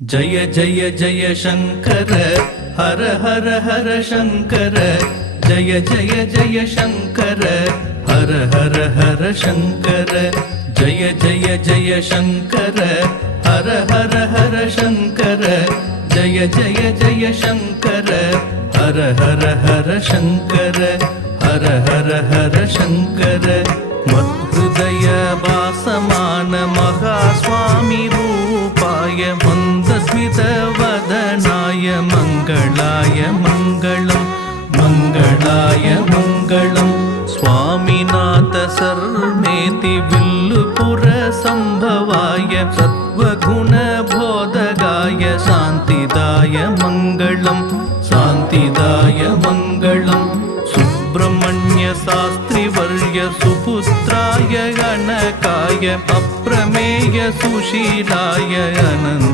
जय जय जय शंकर हर हर हर शंकर जय जय जय शंकर हर हर हर शंकर जय जय जय शंकर हर हर हर शंकर जय जय जय शंकर हर हर हर शंकर हर हर हर शंकर मद्हृदय वासमान महास्वामी रूपाय मन्दस्मित वदनाय मंगलाय मंगलम मंगलाय मंगलम स्वामीनाथ सर्वेति विल्लुपुर संभवाय सत्वगुण बोधगाय शांतिदाय मंगलम शांतिदाय मंगलम सुब्रह्मण्य शास्त्री वर्य सुपुत्राय गणकाय अप्रमेय सुशीलाय अनंत